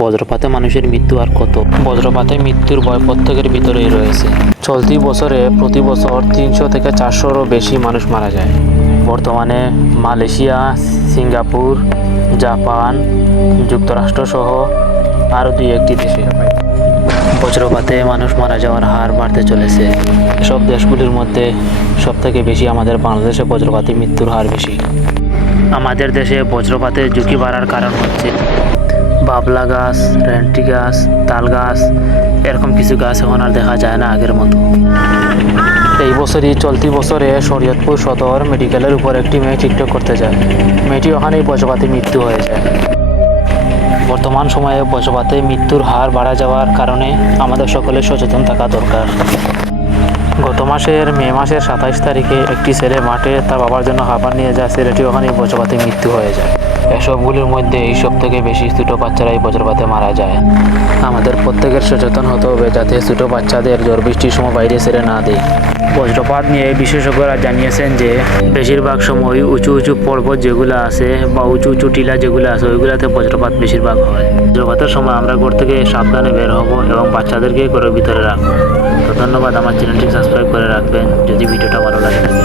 বজ্রপাতে মানুষের মৃত্যু আর কত। বজ্রপাতে মৃত্যুর ভয় প্রত্যেকের ভিতরেই রয়েছে। চলতি বছরে প্রতি বছর 300 থেকে 400-রও বেশি মানুষ মারা যায়। বর্তমানে মালয়েশিয়া, সিঙ্গাপুর, জাপান, যুক্তরাষ্ট্র সহ আরও 2-1টি দেশে বজ্রপাতে মানুষ মারা যাওয়ার হার বাড়তে চলেছে। সব দেশগুলির মধ্যে সবথেকে বেশি আমাদের বাংলাদেশে বজ্রপাতে মৃত্যুর হার বেশি। আমাদের দেশে বজ্রপাতের ঝুঁকি বাড়ার কারণ হচ্ছে বাবলা গাছ, রেন্টি গাছ, তাল গাছ, এরকম কিছু গাছ এখন আর দেখা যায় না আগের মতো। এই বছরই চলতি বছরে শরীয়তপুর সদর মেডিকেলের উপর একটি মেয়ে টিকটক করতে যায়। মেয়েটি ওখানেই বজ্রপাতে মৃত্যু হয়ে যায়। বর্তমান সময়ে বজ্রপাতে মৃত্যুর হার বাড়া যাওয়ার কারণে আমাদের সকলের সচেতন থাকা দরকার। গত মে মাসের 27 তারিখে একটি ছেলে মাঠে তার বাবার জন্য খাবার নিয়ে যায়, ছেলেটি ওখানেই বজ্রপাতে মৃত্যু হয়ে যায়। এসবগুলির মধ্যে এই সব থেকে বেশি ছোটো বাচ্চারাই বজ্রপাতে মারা যায়। আমাদের প্রত্যেকের সচেতন হতে হবে যাতে ছোটো বাচ্চাদের ঝড় বৃষ্টির সময় বাইরে ছেড়ে না দেয়। বজ্রপাত নিয়ে বিশেষজ্ঞরা জানিয়েছেন যে বেশিরভাগ সময় উঁচু উঁচু পর্বত যেগুলো আছে বা উঁচু উঁচু টিলা যেগুলো আছে ওইগুলোতে বজ্রপাত বেশিরভাগ হয়। বজ্রপাতের সময় আমরা ঘর থেকে সাবধানে বের হব এবং বাচ্চাদেরকে ঘরের ভিতরে রাখবো। তো ধন্যবাদ, আমার চ্যানেলটি সাবস্ক্রাইব করে রাখবেন যদি ভিডিওটা ভালো লাগে থাকে।